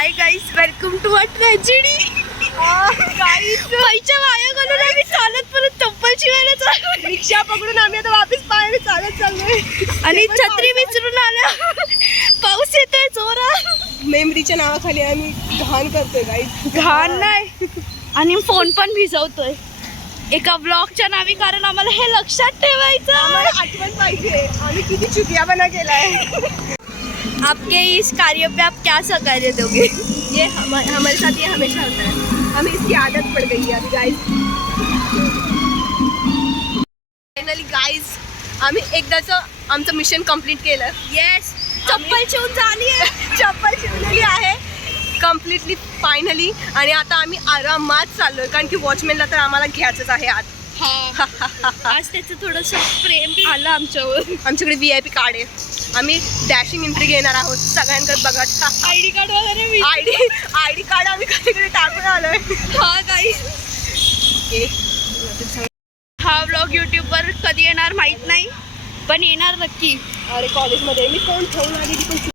High guys, welcome to a tragedy. पैच्या वाया घालून आम्ही चालत परत चप्पल शिवायला चाललो. रिक्षा पकडून आम्ही आता वापस पायाने चालत चाललोय आणि छत्री विसरून आल्या. पाऊस येतोय जोरात. मेमरीच्या नावाखाली आम्ही घाण करतोय गाईस. घाण नाही आणि फोन पण भिजवतोय एका ब्लॉगच्या नावी, कारण आम्हाला हे लक्षात ठेवायचं. आम्हाला आठवण पाहिजे आम्ही किती चुतियापणा केलाय. आपके इस कार्य पे आप क्या सकाळे दोगे? ये हमारे साथ ये हमेशा होता है. हमें इसकी आदत पड़ गई है अभी गाइस. फायनली गाइस आम्ही एकदाचं आमचं मिशन कंप्लीट केलं. येस, चप्पल शिवून झाली आहे. चप्पल शिवलेली आहे कम्प्लिटली फायनली. आणि आता आम्ही आरामात चाललोय कारण की वॉचमॅनला तर आम्हाला घ्यायचंच आहे आत. आज त्याचं थोडंसं प्रेम आलं आमच्यावर. आमच्याकडे VIP कार्ड आहे. आम्ही डॅशिंग एंट्री घेणार आहोत सगळ्यांकडे बघत. ID कार्ड वगैरे आयडी कार्ड आम्ही कधीकडे टाकून आलोय. हा गाईस, हा व्लॉग यूट्यूबवर कधी येणार माहित नाही, पण येणार नक्की. अरे कॉलेजमध्ये मी फोन ठेवून आली ती पण